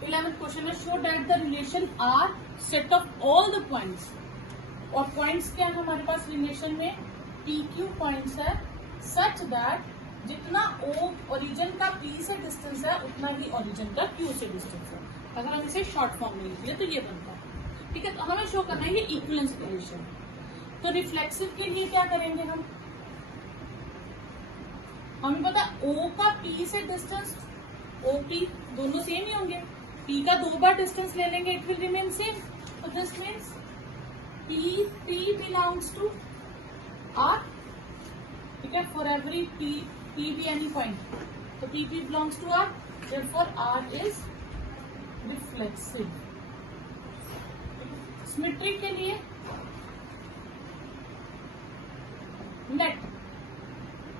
11th question है show that the relation R set of all the points. और points क्या है हमारे पास रिलेशन में, पी क्यू पॉइंट्स है, सच दैट जितना ओ ओरिजिन का पी से डिस्टेंस है उतना ही ओरिजिन का क्यू से डिस्टेंस है। अगर हम इसे शॉर्ट फॉर्म में लिखिए तो ये बनता है, ठीक है। तो हमें शो करना है ये इक्विवेलेंस रिलेशन। तो रिफ्लेक्सिव के लिए क्या करेंगे हमें पता ओ का पी से डिस्टेंस, ओ पी दोनों सेम ही होंगे, पी का 2 बार डिस्टेंस ले लेंगे, इट विल रिमेन सेम। तो this means P P belongs to R, ठीक है, for every P be any point, तो P P belongs to R, therefore R is reflexive. Symmetric के लिए नेट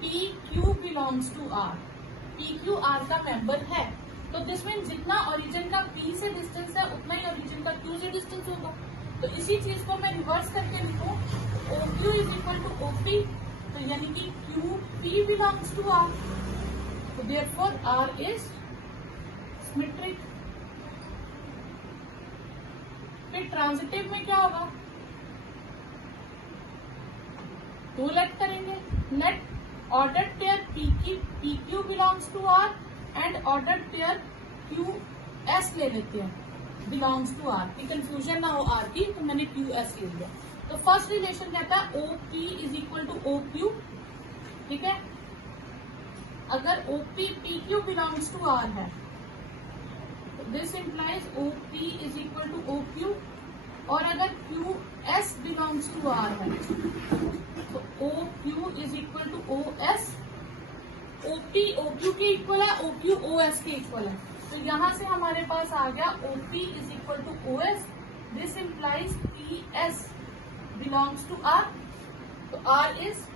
P Q belongs to R, P Q R का member है, तो this mean जितना ओरिजिन का पी से डिस्टेंस है उतना ही ओरिजिन का क्यू से डिस्टेंस होगा। तो इसी चीज को मैं रिवर्स करके लिखूं, O Q is equal to O P, तो यानी कि Q P belongs to R, तो देयरफॉर आर इज सिमेट्रिक। फिर ट्रांजिटिव में क्या होगा, 2 लेट करेंगे, let ordered pair PQ belongs to R and ordered pair QS ले लेते हैं belongs to R, की कंफ्यूजन ना हो R की, तो मैंने QS ले लिया। तो फर्स्ट रिलेशन कहता है OP is equal to OQ, ठीक है। अगर OP PQ belongs to R है तो this implies OP is equal to OQ, और अगर QS belongs to R है तो OQ is equal to OS, OP OQ के इक्वल है, OQ OS के इक्वल है, तो यहां से हमारे पास आ गया OP is equal to OS, this implies PS belongs to R, तो R इज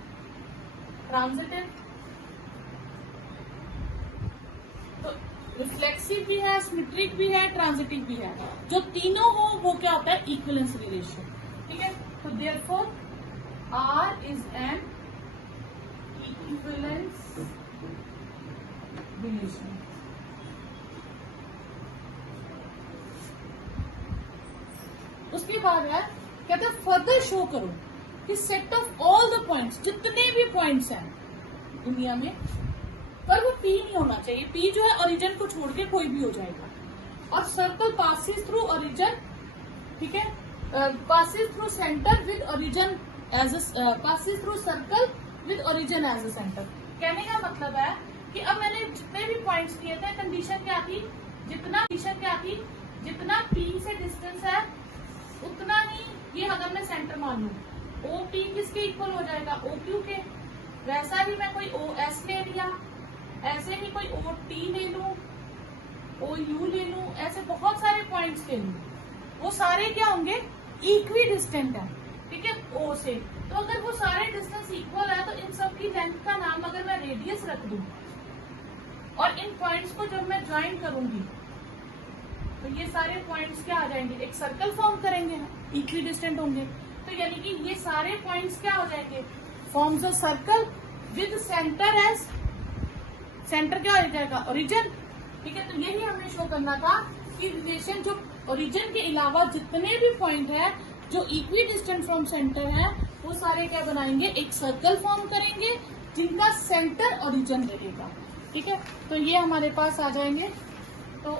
ट्रांजिटिव। तो रिफ्लेक्सिव भी है, सिमेट्रिक भी है, ट्रांजिटिव भी है, जो तीनों हो वो क्या होता है इक्विवेलेंस रिलेशन, ठीक है। तो therefore R is an equivalence relation। उसके बाद है कहते हैं फर्दर शो करो कि set of all the points, जितने भी पॉइंट्स हैं दुनिया में, पर वो P नहीं होना चाहिए, P जो है ओरिजिन को छोड़ के कोई भी हो जाएगा, और सर्कल पासिस थ्रू ओरिजिन, ठीक है, passes through centre with origin passes through circle with origin as a center। कहने का मतलब है कि अब मैंने जितने भी पॉइंट्स दिए थे, कंडीशन क्या थी, जितना P से डिस्टेंस है उतना ही ये अगर मैं सेंटर मान लूं, OP किसके इक्वल हो जाएगा, OQ के। वैसा ही मैं कोई OS ले लिया, ऐसे ही कोई OT ले लूं, OU ले लूं, ऐसे बहुत सारे पॉइंट्स ले लूं, वो सारे क्या होंगे इक्वी डिस्टेंट है, ठीक है, O से। तो अगर वो सारे डिस्टेंस इक्वल है तो इन सब की लेंथ का नाम अगर मैं रेडियस रख दूं और इन पॉइंट्स को जब मैं ज्वाइन करूंगी तो ये सारे पॉइंट्स क्या आ जाएंगे, एक सर्कल फॉर्म करेंगे, इक्वी डिस्टेंट होंगे, तो यानी कि ये सारे पॉइंट्स क्या हो जाएंगे, forms a circle with centre as, centre क्या हो जाएगा ओरिजिन, ठीक है। तो यही हमें शो करना था कि रिलेशन जो ओरिजिन के अलावा जितने भी पॉइंट है जो इक्वी डिस्टेंट फ्रॉम सेंटर है वो सारे क्या बनाएंगे, एक सर्कल फॉर्म करेंगे जिनका सेंटर ओरिजिन रहेगा, ठीक है। तो ये हमारे पास आ जाएंगे, तो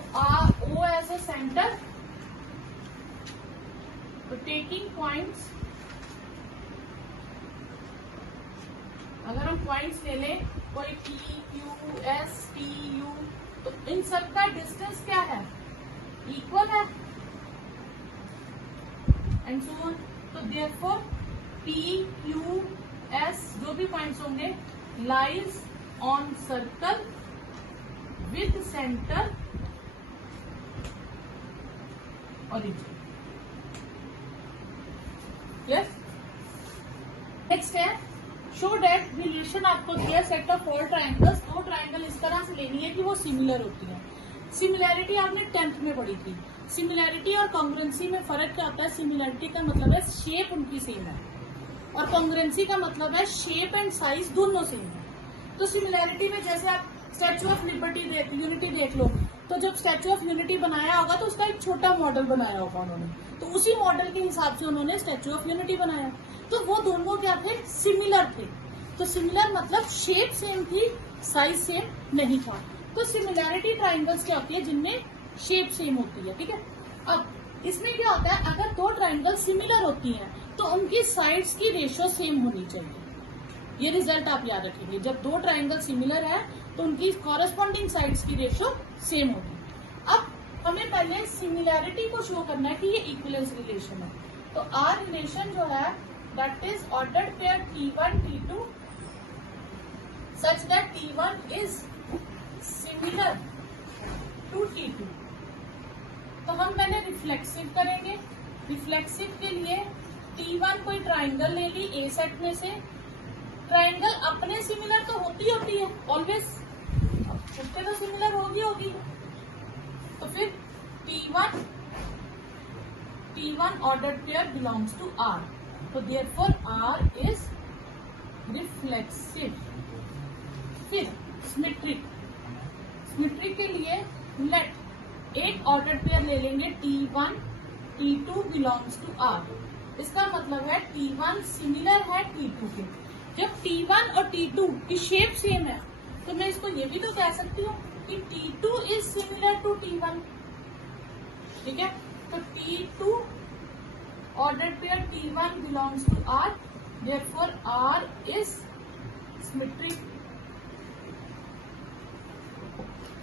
O एज ए सेंटर, तो टेकिंग पॉइंट्स, अगर हम पॉइंट्स ले लें कोई P Q S T U, तो इन सबका डिस्टेंस क्या है, इक्वल है, एंड सो ऑन। तो देयरफॉर P Q S जो भी पॉइंट्स होंगे lies on circle with centre origin. Yes, next है शो डेट रिलेशन आपको दिया सेट ऑफ ऑल ट्राइंगल्स, दो ट्राइंगल इस तरह से लेनी है कि वो सिमिलर होती है। सिमिलैरिटी आपने 10th में पढ़ी थी। सिमिलैरिटी और कॉन्ग्रुएंसी में फर्क क्या होता है, सिमिलैरिटी का मतलब है शेप उनकी सेम है और कॉन्ग्रुएंसी का मतलब है शेप एंड साइज दोनों सेम है। तो सिमिलैरिटी में जैसे आप स्टैच्यू ऑफ लिबर्टी यूनिटी देख लो, तो जब स्टैच्यू ऑफ यूनिटी बनाया होगा तो उसका एक छोटा मॉडल बनाया होगा उन्होंने, तो उसी मॉडल के हिसाब से उन्होंने स्टैच्यू ऑफ यूनिटी बनाया। तो वो दोनों क्या थे, सिमिलर थे। तो सिमिलर मतलब शेप सेम थी, साइज सेम नहीं था। तो सिमिलैरिटी ट्राइंगल्स क्या होती है, जिनमें शेप सेम होती है, ठीक है। अब इसमें क्या होता है, अगर दो ट्राइंगल सिमिलर होती हैं तो उनकी साइड्स की रेशियो सेम होनी चाहिए। ये रिजल्ट आप याद रखेंगे, जब दो ट्राइंगल सिमिलर है तो उनकी कॉरेस्पॉन्डिंग साइड्स की रेशियो सेम होगी। अब हमें पहले सिमिलैरिटी को शो करना है कि ये इक्विवेलेंस रिलेशन है। तो आर रिलेशन जो है that is ordered pair T1 T2 such that T1 is similar to T2। तो हम पहले रिफ्लेक्सिव करेंगे। रिफ्लेक्सिव के लिए T1 कोई ट्राइंगल ले ली ए सेट में से। ट्राइंगल अपने सिमिलर तो होती है ऑलवेज, उसके तो सिमिलर होगी। तो फिर T1 ordered pair belongs to R, तो देयरफॉर R इज रिफ्लेक्सिव। फिर सिमेट्रिक के लिए लेट एक ऑर्डर्ड पेयर ले लेंगे T1 T2 belongs to R। इसका मतलब है T1 सिमिलर है T2 के। जब T1 और T2 की शेप सेम है तो मैं इसको ये भी तो कह सकती हूँ कि T2 is similar to T1, ठीक है। तो T2 ordered pair T1 belongs to R, therefore R is symmetric,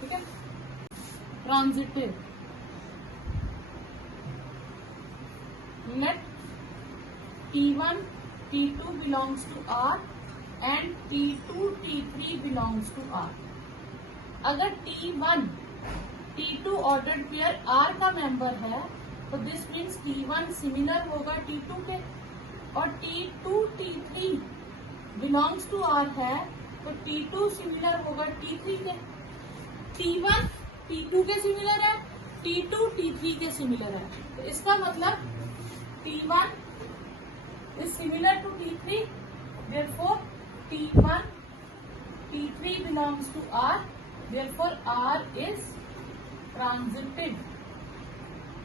ठीक है। Transitive, let T1 T2 belongs to R and T2 T3 belongs to R। अगर T1 T2 ordered pair R का member है तो this means T1 similar होगा T2 के, और T2 T3 belongs to R है तो T2 सिमिलर होगा T3 के। T1 T2 के सिमिलर है, T2 T3 के सिमिलर है, तो इसका मतलब T1 is similar to T3, therefore T1 T3 belongs to R, therefore R is transitive।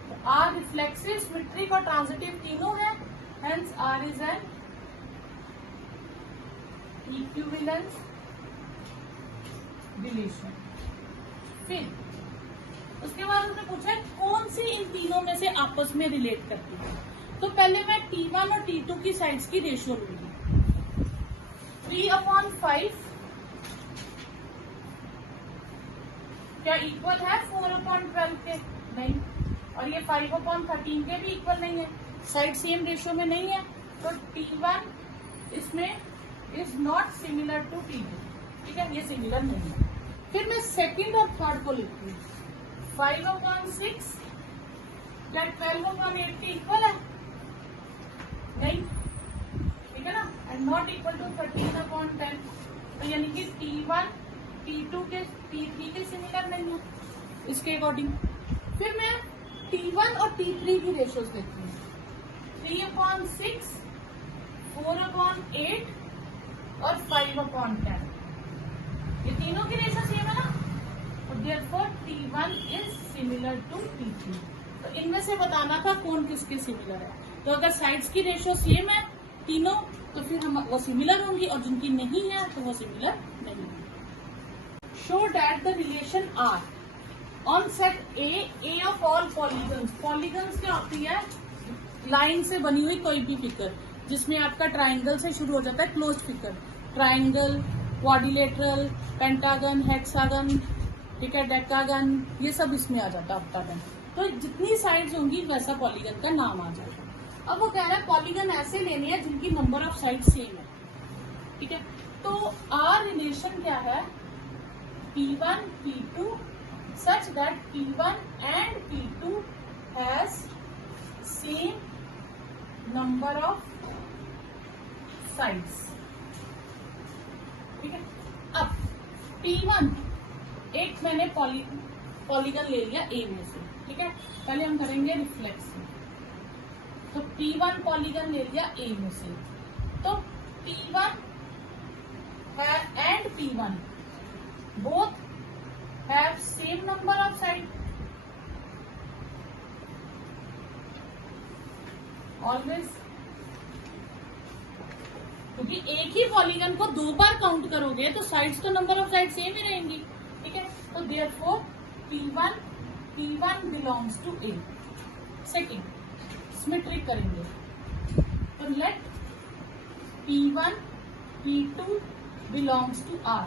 तो R reflexive, symmetric और transitive तीनों है, hence R is an equivalence relation। फिर उसके बाद उसने पूछा कौन सी इन तीनों में से आपस में रिलेट करती है। तो पहले मैं T1 और T2 की साइड्स की रेशियो लूंगी। 3/5 क्या इक्वल है 4/12 के? नहीं। और ये 5/13 के भी इक्वल नहीं है, साइड सेम रेशियो में नहीं है। तो T1 इसमें is not similar to T2, ठीक है, ये सिमिलर नहीं है। फिर मैं सेकंड और थर्ड को लिखती हूँ। 5/6 क्या 12/8 के इक्वल है? नहीं, ठीक है ना, एंड नॉट इक्वल टू 13/10। तो यानी कि T1 T2 के T3 के सिमिलर नहीं है इसके अकॉर्डिंग। फिर मैं T1 और T3 की रेशियोज देखती हूँ। 3/6, 4/8 और 5/10, ये तीनों की रेशियो सेम है ना, तो therefore T1 is similar to T3। तो इनमें से बताना था कौन किसके सिमिलर है। तो अगर साइड्स की रेशियो सेम है तीनों तो फिर हम वो सिमिलर होंगी, और जिनकी नहीं है तो वो सिमिलर नहीं होंगी। Show that the relation R on set A of all polygons. Polygons क्या होती है? लाइन से बनी हुई कोई भी फिगर जिसमें आपका ट्राइंगल से शुरू हो जाता है close figure, triangle, quadrilateral, pentagon, hexagon, ठीक है, डेकागन, ये सब इसमें आ जाता है ऑक्टागन। तो जितनी साइड्स होंगी वैसा पॉलीगन का नाम आ जाएगा। अब वो कह रहा है पॉलीगन ऐसे लेने हैं जिनकी नंबर ऑफ साइड सेम है, ठीक है। तो आर रिलेशन क्या है? P1 P2 such that P1 and P2 has same number of sides, ठीक है। अब P1 एक मैंने पॉलीगन ले लिया ए में से, ठीक है। पहले हम करेंगे रिफ्लेक्सिव। तो P1 पॉलीगन ले लिया ए में से, तो P1 है and P1 both have same number of sides. Always. क्योंकि एक ही पॉलीगन को दो बार काउंट करोगे तो साइड्स तो नंबर ऑफ साइड सेम ही रहेंगी, ठीक है। तो therefore P1 belongs to A। Second symmetric करेंगे तो let P1 P2 belongs to R।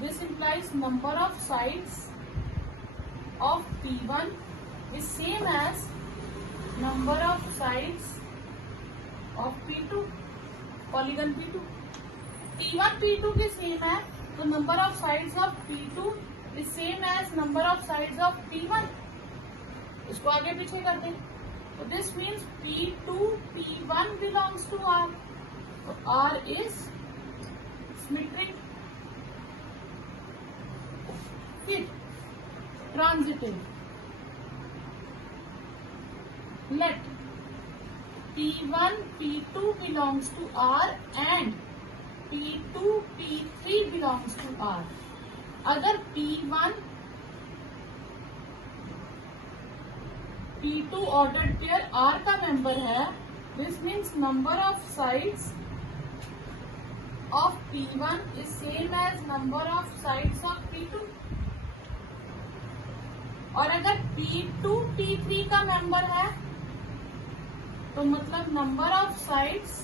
This implies number of sides of P1 is same as number of sides of P2, polygon P2। P1 P2 के same है तो number of sides of P2 is same as number of sides of P1। इसको आगे पीछे कर दें तो this means P2 P1 belongs to R। तो R इज सिमेट्रिक। फिर transitive, let P1 P2 belongs to R and P2 P3 belongs to R। अगर P1 P2 ordered pair R का मेंबर है, this means number of sides of P1 is same as number of sides of P2। और अगर P2 P3 का member है तो मतलब number of sides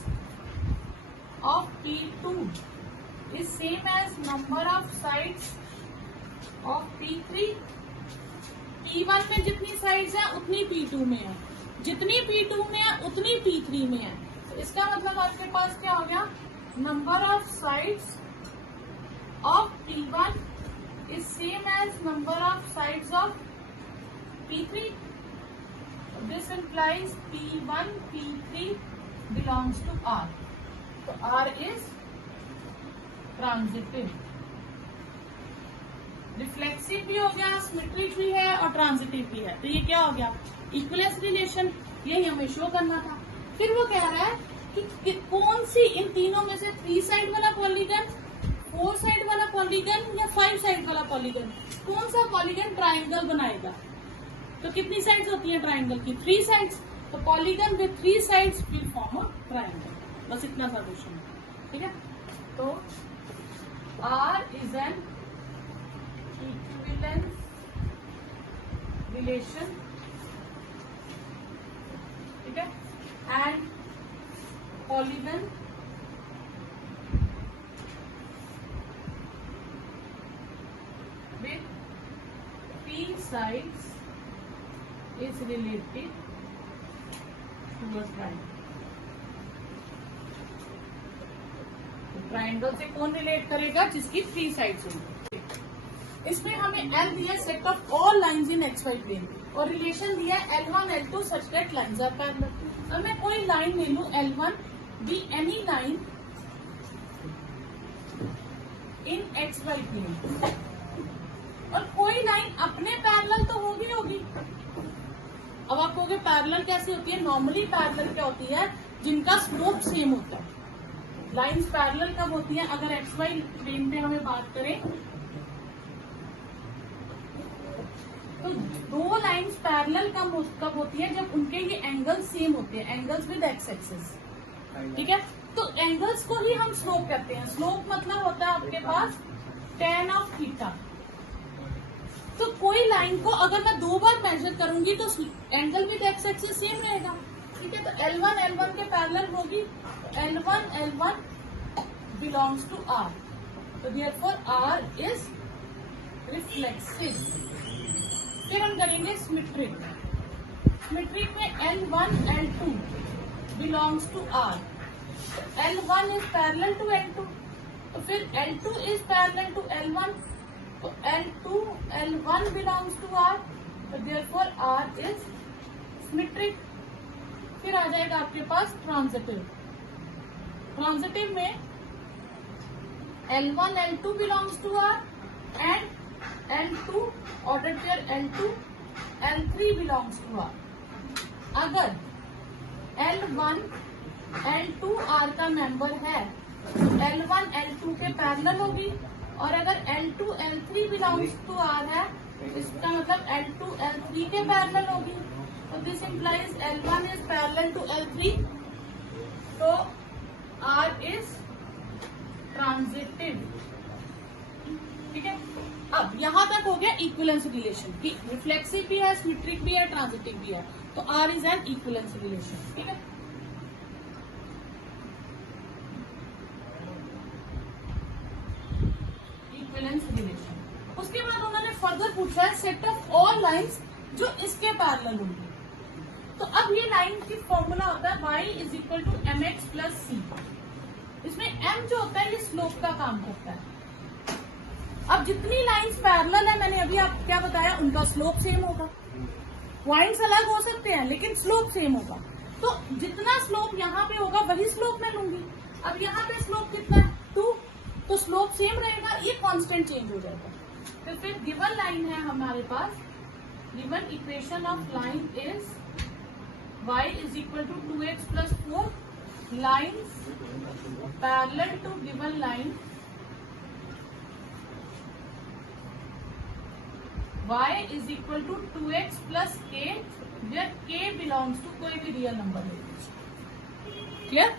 of P2 is same as number of sides of P3। P1 में जितनी sides है उतनी P2 में है, जितनी P2 में है उतनी P3 में है। तो इसका मतलब आपके पास क्या हो गया, number of sides of P1 is same as number of sides of P3। This implies P1 P3 belongs to R। तो R is transitive। रिफ्लेक्सिव भी हो गया, सिमेट्रिक भी है और ट्रांजिटिव भी है। तो ये क्या हो गया, इक्विलेंस रिलेशन। यही हमें शो करना था। फिर वो कह रहा है कि कौन सी इन तीनों में से 3 साइड वाला पॉलीगन, 4 साइड वाला पॉलीगन या 5 साइड वाला पॉलीगन, कौन सा पॉलीगन ट्राइंगल बनाएगा। तो कितनी साइड्स होती है ट्राइंगल की, 3 साइड्स। तो polygon with 3 sides will form a triangle. बस इतना सा क्वेश्चन है, ठीक है। तो R is an equivalence relation, ठीक है, and polygon with 3 sides is related to a triangle। तो ट्राइंगल से कौन रिलेट करेगा, जिसकी 3 साइड्स होंगी। इसमें हमें L दिया set of all lines in XY plane और रिलेशन दिया L1 L2 such that lines are parallel. अब मैं कोई लाइन ले लूं L1 be any line in XY plane और कोई लाइन अपने पैरेलल तो होगी। अब आप कहोगे पैरेलल कैसी होती है, नॉर्मली पैरेलल क्या होती है, जिनका स्लोप सेम होता है। लाइंस पैरेलल कब होती है, अगर XY प्लेन में हमें बात करें तो 2 लाइंस पैरेलल कब होती है, जब उनके ये एंगल्स सेम होते हैं, एंगल्स विद एक्स एक्सिस, ठीक है। तो एंगल्स को ही हम स्लोप कहते हैं। स्लोप मतलब होता है आपके पास tan ऑफ थीटा। तो कोई लाइन को अगर मैं 2 बार मेजर करूंगी तो angle with x axis same रहेगा, ठीक है। तो L1 L1 के पैरेलल होगी, L1 L1 belongs to R। तो देयरफॉर R इज रिफ्लेक्सिव। फिर हम करेंगे सिमेट्रिक। सिमेट्रिक में L1 L2 belongs to R। L1 is parallel to L2, तो फिर L2 is parallel to L1, तो L2 L1 belongs to R। तो therefore R is symmetric. फिर आ जाएगा आपके पास ट्रांजिटिव। ट्रांजिटिव में L1 L2 belongs to R and L2 order pair L2 L3 belongs to R। अगर L1 L2 R का member है तो L1 L2 के पैरेलल होगी और अगर L2 L3 belongs to R है, इसका मतलब L2 L3 के पैरेलल होगी। तो this implies L1 is parallel to L3, तो R इज ट्रांजिटिव। ठीक है, अब यहां तक हो गया इक्विवेलेंस रिलेशन कि रिफ्लेक्सिव भी है, सिमेट्रिक भी है, ट्रांजिटिव भी है, तो R is an equivalence relation. ठीक है, इक्विवेलेंस रिलेशन। उसके बाद उन्होंने फर्दर पूछा है सेट ऑफ ऑल लाइंस जो इसके पैरेलल होंगी। तो अब ये लाइन की फॉर्मूला होता है y is equal to mx plus C. इसमें m जो होता है ये स्लोप का काम करता है। अब जितनी लाइंस पैरेलल है, मैंने अभी आपको क्या बताया, उनका स्लोप सेम होगा। पॉइंट्स अलग हो सकते हैं लेकिन स्लोप सेम होगा। तो जितना स्लोप यहाँ पे होगा वही स्लोप मैं लूंगी। अब यहाँ पे स्लोप कितना है 2, तो स्लोप सेम रहेगा, ये कांस्टेंट चेंज हो जाएगा। तो फिर गिवन लाइन है हमारे पास, given equation of line is y is equal to 2x plus 4 lines parallel to given line y is equal to 2x plus k, where k belongs to कोई भी real number ले लीजिए। Clear?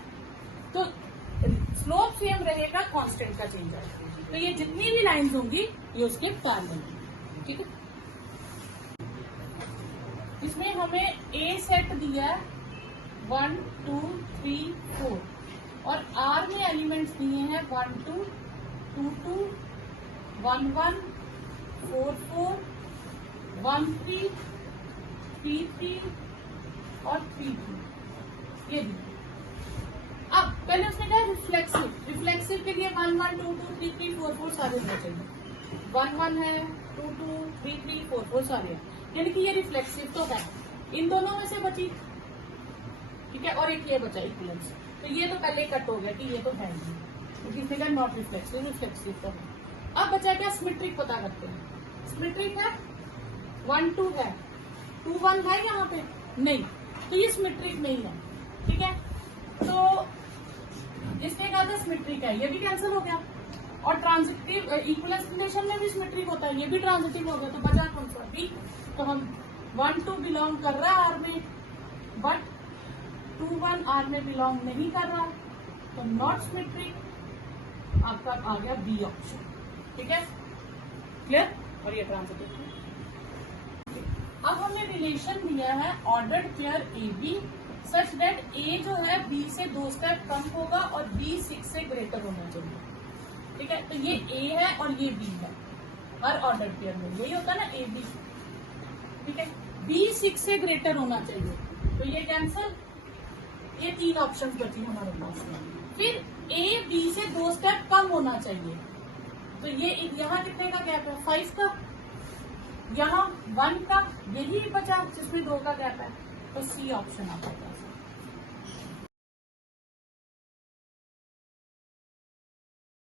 तो slope same रहेगा, constant का change आएगा। तो ये जितनी भी लाइंस होंगी ये उसके पैरेलल होंगी। ठीक है, इसमें हमें A सेट दिया है 1 2 3 4 और R में एलिमेंट्स दिए हैं 1 2 2 2 1 1 4 4 1 3 3 3 और 3 2। ये दिया। अब पहले उसने कहा रिफ्लेक्सिव, रिफ्लेक्सिव के लिए 1 1 2 2 3 3 4 4 सारे होने चाहिए। 1 1 है, 2 2 3 3 4 4 सारे हैं, यानी कि ये रिफ्लेक्सिव तो है। इन दोनों में से बची, ठीक है, और एक ये बचा इक्विवेलेंस। तो ये तो पहले कट हो गया कि ये तो है नहीं, क्योंकि फिगर नॉट रिफ्लेक्सिव, रिफ्लेक्सिव तो है। अब बचा क्या, सिमेट्रिक पता करते हैं। सिमेट्रिक है 1 2 है, 2 1 है यहाँ पे नहीं, तो ये सिमेट्रिक नहीं है। ठीक है, तो इसने कहा था सिमेट्रिक है, ये भी कैंसिल हो गया। और ट्रांजिटिव इक्विवेलेंस रिलेशन में भी सिमेट्रिक होता है, ये भी ट्रांजिटिव हो गया। तो बचा कौन सा बी, तो हम 1 2 बिलोंग कर रहा है आर में, बट 2 1 आर में बिलोंग नहीं कर रहा, तो नॉट सिमेट्रिक। आपका आ गया बी ऑप्शन। ठीक है, क्लियर? और ये ट्रांजिटिव। अब हमें रिलेशन दिया है ordered pair A B such that A जो है बी से 2 स्टेप कम होगा और बी 6 से ग्रेटर होना चाहिए। ठीक है, तो ये ए है और ये बी है हर ऑर्डर पेयर में, यही होता है ना ए बी। ठीक है, बी 6 से ग्रेटर होना चाहिए, तो ये कैंसिल। ये 3 ऑप्शंस बची हमारे पास। फिर ए बी से 2 स्टेप कम होना चाहिए, तो ये यहाँ कितने का गैप है 5 का, यहाँ 1 का, यही बचा जिसमें 2 का गैप है, तो सी ऑप्शन आपके पास।